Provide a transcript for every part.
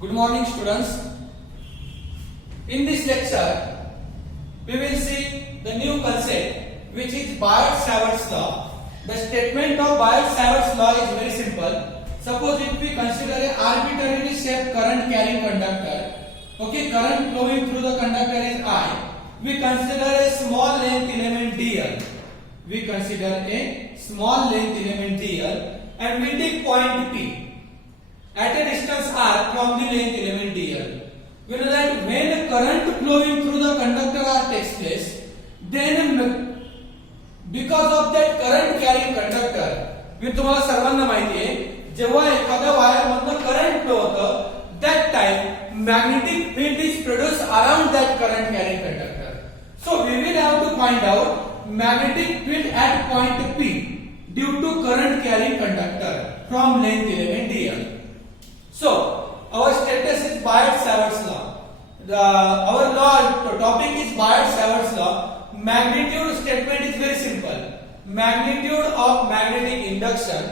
Good morning, students. In this lecture, we will see the new concept, which is Biot-Savart's law. The statement of Biot-Savart's law is very simple. Suppose if we consider an arbitrarily shaped current carrying conductor, okay, current flowing through the conductor is I. We consider a small length element dl. We consider a small length element dl, and we take point P at a distance r from the length element dl. We know that when current flowing through the conductor r takes place, then because of that current carrying conductor, मी तुम्हाला सर्वांना माहिती आहे जेव्हा एखाद्या wire मधून current flow होतं, that time magnetic field is produced around that current carrying conductor. So we will have to find out magnetic field at point P due to current carrying conductor from length element dl. So our status is Biot-Savart's law. Our law topic is Biot-Savart's law. Magnitude statement is very simple. Magnitude of magnetic induction.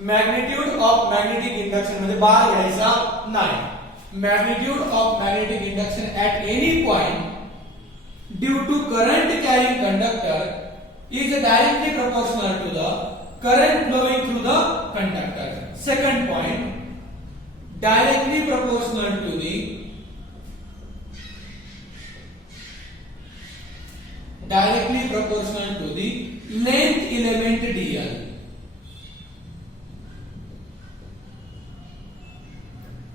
Magnitude of magnetic induction म्हणजे बार घ्यायचा नाही. Magnitude of magnetic induction at any point due to current carrying conductor is directly proportional to the current flowing through the conductor. Second point, directly proportional to the length element dl.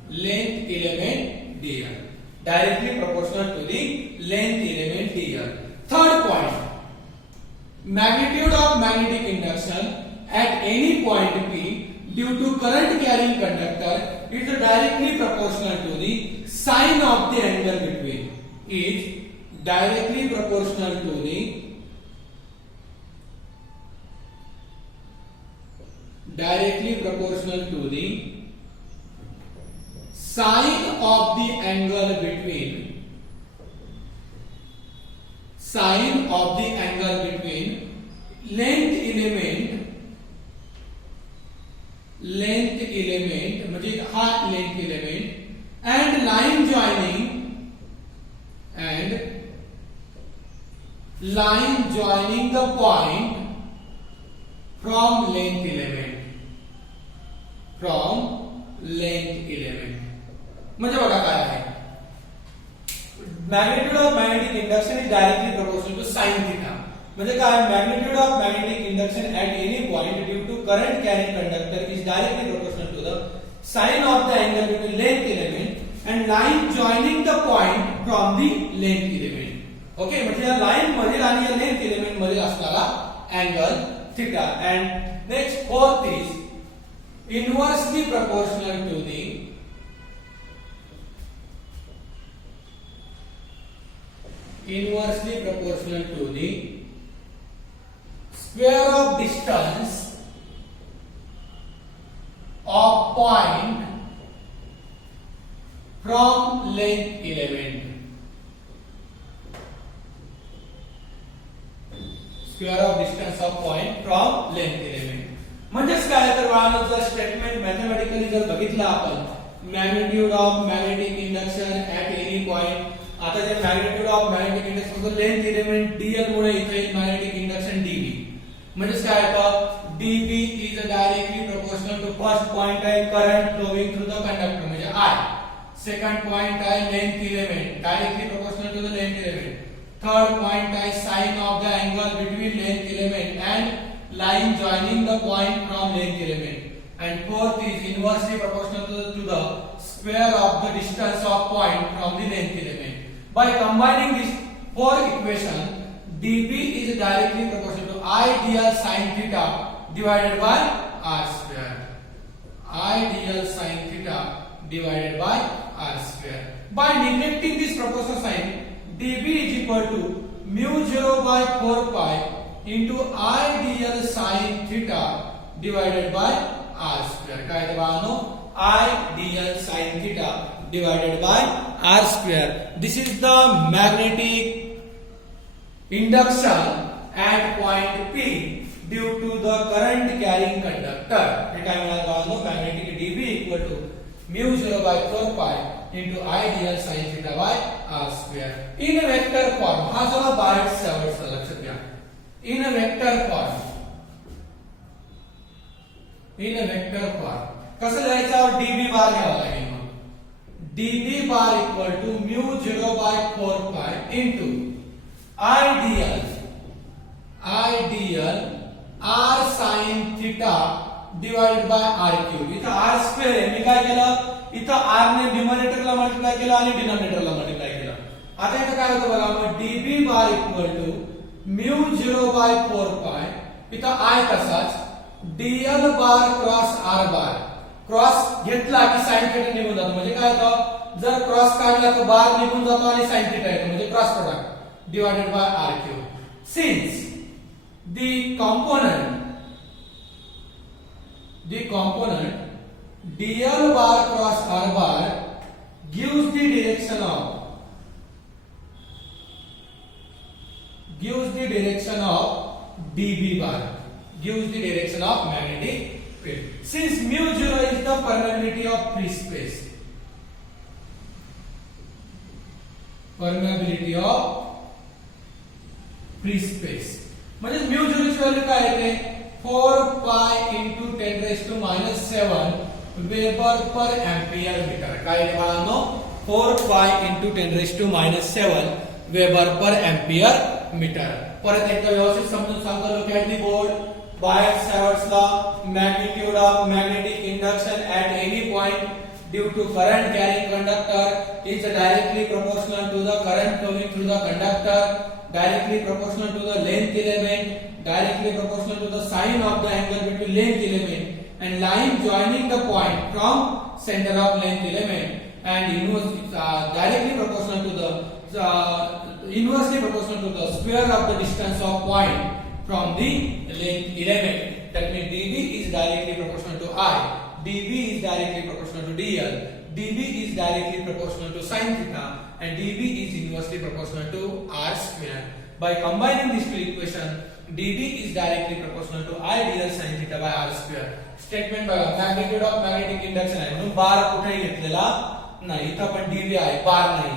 Length element dl. Directly proportional to the length element dl. Third point, magnitude of magnetic induction at any point P due to current carrying conductor is directly proportional to the sine of the angle between. Is directly proportional to the sine of the angle between length element म्हणजे हा length element and line joining the point from length element. म्हणजे बघा काय आहे, magnitude of magnetic induction is directly proportional to sin theta. म्हणजे काय, magnitude of magnetic induction at any point due to current carrying conductor is directly proportional to the sine of the angle between length element and line joining the point from the length element. Okay, म्हणजे या line मधील आणि या length element मधील असणारा angle theta. and next fourth is inversely proportional to the square of distance of point from length element. Square of distance of point from length element. म्हणजेच काय तर बाळांनो, जर स्टेटमेंट मॅथमॅटिकली जर बघितलं आपण, magnitude of magnetic induction at any point. आता जे मॅग्निट्यूड ऑफ मॅग्नेटिक इंडक्शन म्हणजे लेंथ एलिमेंट dl मुळे इथे मॅग्नेटिक इंडक्शन dv. म्हणजेच काय होतं, dv is directly proportional to first point आहे current flowing through the conductor म्हणजे I. सेकंड पॉइंट आहे length element, directly proportional to the length element. Third point is sine of the angle between length element and line joining the point from length element. And fourth is inversely proportional to the square of the distance of point from the length element. By combining these four equations, dv is directly proportional to I dl sin theta divided by r square. I dl sin theta divided by r square. By neglecting this proportional sign, dv is equal to mu 0 by 4 pi into I dl sin theta divided by r square. काय ते बाळांनो, I dl sin theta divided by r square. This is the magnetic induction at point P due to the current carrying conductor. हे काय मिळालं बाळांनो, magnetic dv equal to mu 0 by 4 pi into I dl sin theta by r square in a vector form. हा झाला बायट-सॅवर्ट्सचा, लक्षात घ्या. in a vector form, in a vector form कसं लिहायचं? db बार घ्यावा लागेल. मग db bar equal to mu 0 by 4 pi into I dl r sin theta divided by r cube. इथं r स्क्वेअर आहे, मी काय केलं? इथं r ने न्यूमरेटरला मल्टिप्लाय केला आणि डिनॉमिनेटरला मल्टिप्लाय केला. आता इथं काय होतं बघा, मग db bar equal to mu 0 by 4 pi, इथं I तसाच, dl bar cross r bar. Cross घेतला की sin थीटा निघून जातो. म्हणजे काय होतं? जर क्रॉस काढला तर बार निघून जातो आणि sin थीटा येतो. म्हणजे cross product divided by r cube. Since the component dl bar cross r bar gives the direction of db bar, gives the direction of magnetic field. Since mu 0 is the permeability of free space, permeability of free space, म्हणजे mu 0 ची value काय येते? 4 pi into 10 raised to minus 7 weber per ampere metre. काय आहे बाळांनो? 4 pi into 10 raised to minus 7 weber per ampere metre. परत एकदा व्यवस्थित समजून सांगतो. Look at the board. Biot Savart's law, magnitude of magnetic induction at any point due to current carrying conductor is directly proportional to the current flowing through the conductor, directly proportional to the length element, directly proportional to the sine of the angle between length element and line joining the point from center of length element, and directly proportional to the inversely proportional to the square of the distance of point from the length element. That means dB is directly proportional to I, dB is directly proportional to dl, dB is directly proportional to sin theta, and dB is inversely proportional to r square. By combining these two equations, dB is directly proportional to I dl sin theta by r square. Statement बघा, magnitude of magnetic induction आहे म्हणून बार कुठेही घेतलेला नाही. इथं पण dB आहे, बार नाही.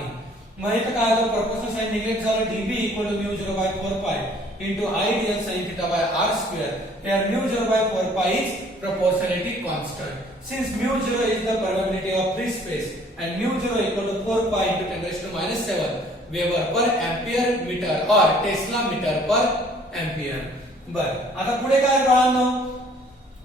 मग इथं काय होतं? प्रोपोर्शनल साइन निग्लेक्ट झालं. dB equal to mu 0 by 4 pi into I dl sin theta by r square. Here mu 0 by 4 pi is proportionality constant. Since mu 0 is the permeability of free space and mu 0 equal to 4 pi into 10 raised to minus 7 weber per ampere metre और tesla metre per ampere. बर, आता पुढे काय बाळांनो?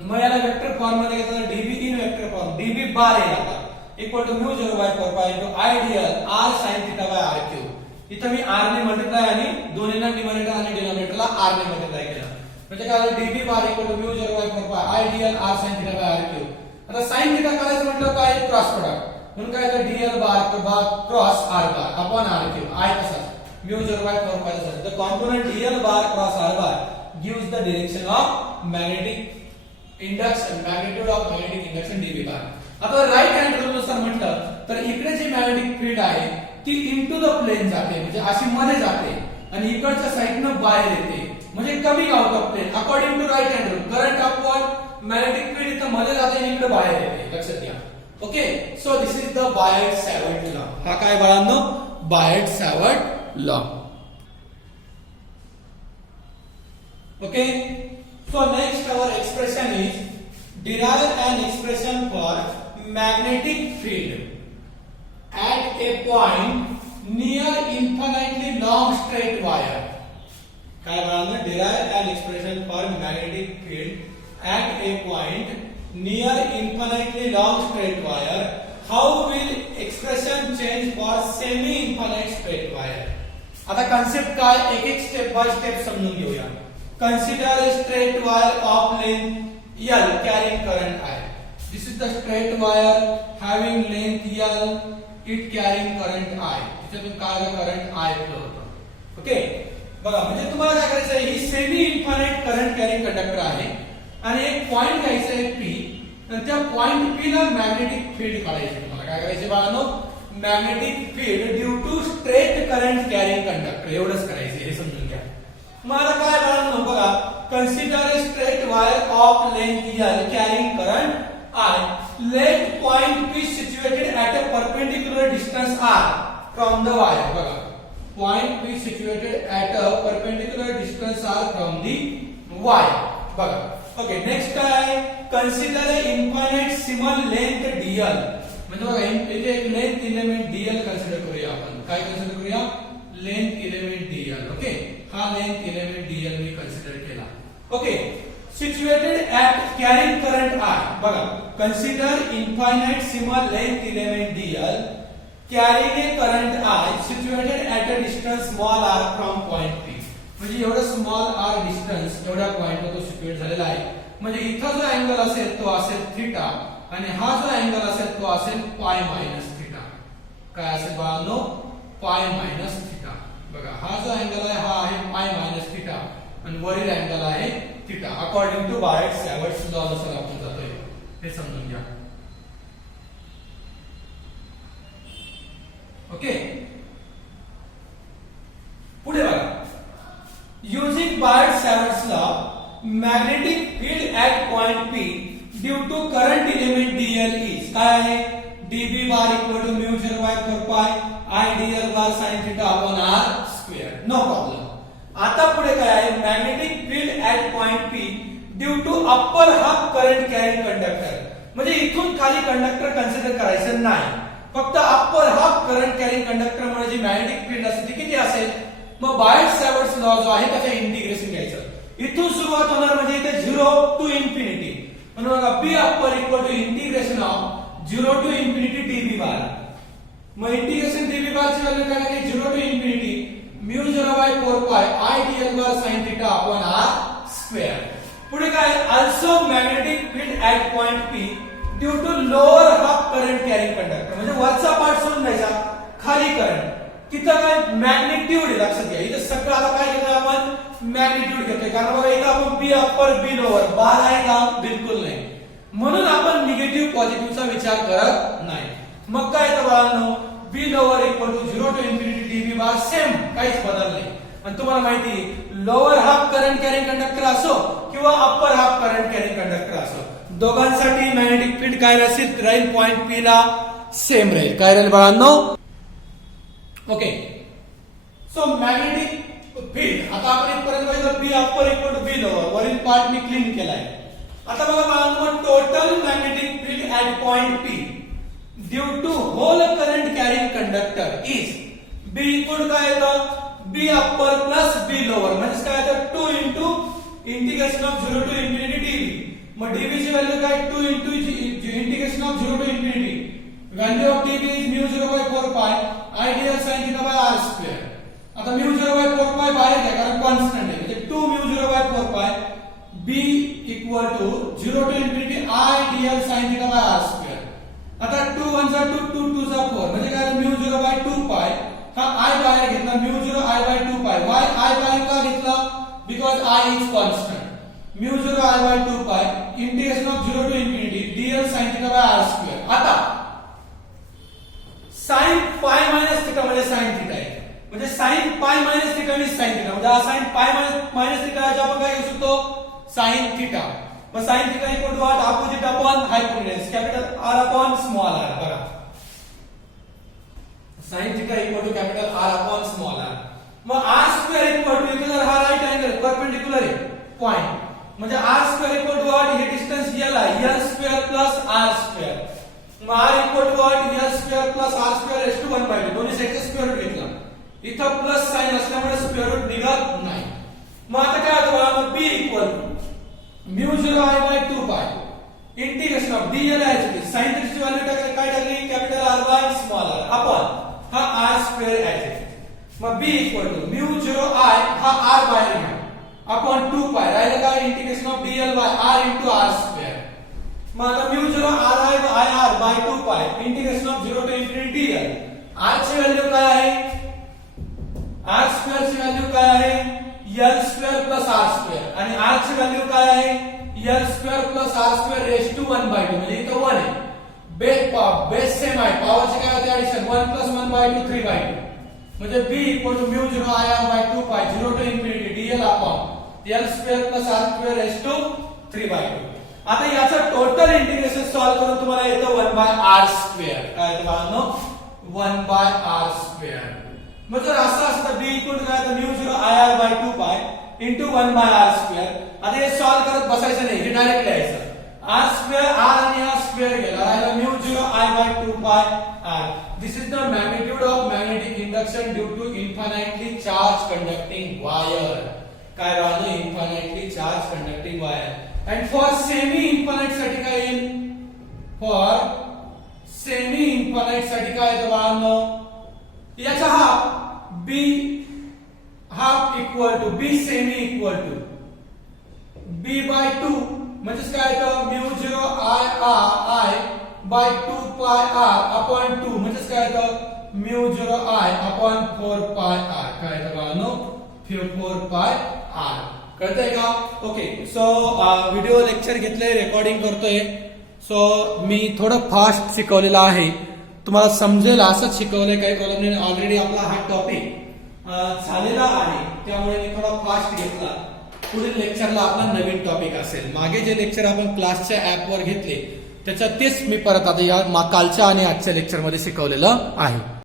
मग याला vector form मध्ये घेतलं. dB in vector form, dB बार आहे आता equal to mu 0 by 4 pi into I dl r sin theta by r cube. इथं मी r ने मल्टिप्लाय आणि दोन्हीला न्यूमरेटर आणि डिनॉमिनेटरला r ने मल्टिप्लाय केलं. म्हणजे काय झालं? dB bar equal to mu 0 by 4 pi I dl r sin theta by r cube. आता sin theta करायचं म्हटलं काय? Cross product. म्हणून काय तर dl bar cross r bar upon r cube. I तसाच mu 0 by 4 pi तसाच. The component dl bar cross r bar gives the direction of magnetic induction, magnitude of magnetic induction dB बार. आता right hand rule नुसार म्हटलं तर इकडे जी magnetic field आहे ती into the plain जाते, म्हणजे अशी मध्ये जाते आणि इकडच्या साइडनं बाहेर येते, म्हणजे कमी out of plane. According to right hand rule current upward, magnetic field इथं मध्ये जाते आणि इकडे बाहेर येते. लक्षात घ्या. Okay, so this is the Biot Savart law. हा काय बाळांनो? Biot Savart law. Okay, so next our expression is derive an expression for magnetic field at a point near infinitely long straight wire. काय बाळांनो? derive an expression for magnetic field at a point near infinitely long straight wire. How will expression change for semi infinite straight wire? आता concept काय? एक एक step by step समजून घेऊया. Consider a straight wire of length L carrying current I. This is the straight wire having length L, it carrying current I. इथून काय current I flow होतो. Okay, बघा म्हणजे तुम्हाला काय करायचं आहे? ही semi infinite current carrying conductor आहे आणि एक पॉइंट घ्यायचा आहे P आणि त्या पॉइंट P ला मॅग्नेटिक फील्ड काढायची. तुम्हाला काय करायचे बाळांनो? Magnetic field due to straight current carrying conductor एवढंच करायचे. हे समजून घ्या. मला काय बाळांनो बघा, consider a straight wire of length L carrying current I. let point P situated at a perpendicular distance r from the wire. बघा, point P situated at a perpendicular distance r from the wire. बघा, okay. Next काय आहे, consider अ इन्फायनाइटेसिमल length dl. म्हणजे बघा इथे एक length element dl consider करूया आपण. काय कन्सिडर करूया, लेंथ एलिमेंट dl. ओके, हा लेंथ एलिमेंट dl मी कन्सिडर केला. Okay, situated at carrying current I. बघा, consider infinitesimal length element dl carrying a current I situated at a distance small r from point P. म्हणजे एवढा small r distance एवढ्या पॉइंटवर तो सिच्युएट झालेला आहे. म्हणजे इथं जो अँगल असेल तो असेल थीटा आणि हा जो अँगल असेल तो असेल पाय मायनस थीटा. काय असेल बाळांनो, पाय मायनस थीटा. बघा, हा जो अँगल आहे हा आहे पाय मायनस थीटा आणि वरील अँगल आहे theta. According to Biot Savart's law नुसार आपण जातोय, हे समजून घ्या. ओके, पुढे बघा, using Biot Savart's law magnetic field at point P due to current element dl is काय आहे, dB bar equal to mu 0 by 4 pi I dl bar sin theta upon r square. No problem. आता पुढे काय आहे, magnetic field at point P due to upper half current carrying conductor. म्हणजे इथून खाली conductor consider करायचं नाही, फक्त upper half current carrying conductor मुळे जी मॅग्नेटिक फील्ड असते ती किती असेल. मग बायट सॅवर्ट्स लॉ जो आहे त्याचे इंटिग्रेशन घ्यायचं. इथून सुरुवात होणार म्हणजे इथे 0 टू इन्फिनिटी. म्हणून बघा, b upper equal to integration of 0 to infinity dB bar. मग इंटिग्रेशन dB बार ची व्हॅल्यू काय आहे, 0 to infinity mu 0 by 4 pi I dl bar sin theta upon r square. पुढे काय, also magnetic field at point P due to lower half current carrying conductor. म्हणजे वरचा part सोडून द्यायचा, खाली करंट. तिथं काय मॅग्निट्यूड आहे, लक्षात घ्या. इथं सगळं आता काय घेतोय आपण, मॅग्निट्यूड घेतोय. कारण बघा इथं आपण बी अप्पर बी लोअर बार आहे का, बिलकुल नाही. म्हणून आपण निगेटिव्ह पॉझिटिव्हचा विचार करत नाही. मग काय तर बाळांनो, B lower equal to 0 to infinity dB bar same, काहीच बदल नाही. आणि तुम्हाला माहिती, lower half current carrying conductor असो किंवा upper half current carrying conductor असो, दोघांसाठी मॅग्नेटिक फील्ड काय राहील पॉइंट P ला सेम राहील. काय राहील बाळांनो, ओके. सो मॅग्नेटिक फील्ड आता आपण इथपर्यंत बघितलं, B upper equal to B lower. वरील पार्ट मी क्लीन केलाय. आता बघा बाळांनो, total magnetic field at point P due to whole current carrying conductor is B equal काय येतं, B upper plus B lower. म्हणजे काय येतं, 2 into integration of 0 to infinity dB. मग dB ची व्हॅल्यू काय, 2 into integration of 0 to infinity. Value of dB is mu 0 by 4 pi I dl sin theta by r square. आता mu 0 by 4 पाय बाहेर घ्या कारण कॉन्स्टंट आहे. म्हणजे 2 mu 0 by 4 pi b equal to 0 to infinity I dl sin theta by r square. आता 2 1 जा 2 2 2 जा 4. म्हणजे काय, म्यू 0 बाय 2 पाय हा I बाहेर घेतला, म्यू 0 I बाय 2 पाय. why I बाहेर का घेतला, because I is constant. Mu 0 I by 2 pi integration of 0 to infinity dl sin theta by r square. आता sin पाय मायनस थीटा म्हणजे sin थीटा आहे. म्हणजे sin पाय मायनस थीटा म्हणजे sin theta. म्हणजे हा sin पाय मायनस थीटा आहे, आपण काय घेऊ शकतो, sin थीटा. मग sin theta equal to what, opposite upon hypotenuse, capital R upon small r. बघा, sin theta equal to capital R upon small r. मग r स्क्वेअर इक्वल टू, इथे जर हा राईट अँगल परपेंडिक्युलर आहे point, म्हणजे r square equal to what, हे distance l आहे, l square plus r square. मग r equal to what, l square plus r square raise to 1 by 2. दोन्ही साईडचा स्क्वेअर रूट घेतला. इथं प्लस साइन असल्यामुळे स्क्वेअर रूट निघत नाही. मग आता काय होतं, b equal to mu 0 I by 2 pi integration of dl as sin थीटाची व्हॅल्यू काय टाकली, capital R by small r upon हा r स्क्वेअर ऍज. मग b equal to mu 0 I हा r बाहेर घ्या अपॉन 2 पाय, राहिलं काय, integration of dl by r into r square. मग आता mu 0 I r by 2 pi integration of 0 to infinity dl. r ची व्हॅल्यू काय आहे, r स्क्वेअर ची व्हॅल्यू काय आहे, l square plus r square. आणि r ची व्हॅल्यू काय आहे, l square plus r square raise to 1 by 2. म्हणजे इथं 1 आहे, बेस सेम आहे, पॉवरचे काय होते ऍडिशन, 1 प्लस 1 बाय 2 3 बाय 2. म्हणजे b equal to mu 0 I r by 2 pi 0 to infinity dl upon l square plus r square raise to 3 by 2. आता याचं टोटल इंटिग्रेशन सॉल्व्ह करून तुम्हाला येतं 1/r². काय येतं बाळांनो? 1/r². मग जर असं असतं b इक्वल टू काय तर μ0ir/2π इंटू 1/r². आता हे सॉल्व्ह करत बसायचं नाही, हे डायरेक्ट लिहायचं. r² r आणि हा स्क्वेअर गेला, राहिला μ0I/2πr. This is the magnitude of magnetic induction due to infinitely charged conducting wire. काय राहिलं? infinitely charged conducting wire. And for semi infinite साठी काय येईल? For semi infinite साठी काय येतं बाळांनो? याचा half b half equal to b semi equal to b/2 म्हणजेच काय येतं? μ0I/2πr/2 म्हणजेच काय येतं? μ0I/4πr. काय येतं बाळांनो? 4πr. कळतंय का? ओके. सो व्हिडिओ लेक्चर घेतलंय, रेकॉर्डिंग करतोय. सो मी थोडं फास्ट शिकवलेलं आहे, तुम्हाला समजेल असंच शिकवलंय, काही प्रॉब्लेम नाही. ऑलरेडी आपला हा टॉपिक झालेला आहे, त्यामुळे मी थोडा फास्ट घेतला. पुढील लेक्चरला आपला नवीन टॉपिक असेल. मागे जे लेक्चर आपण क्लासच्या ऍपवर घेतले त्याच्यात तेच मी परत आता या कालच्या आणि आजच्या लेक्चरमध्ये शिकवलेलं आहे.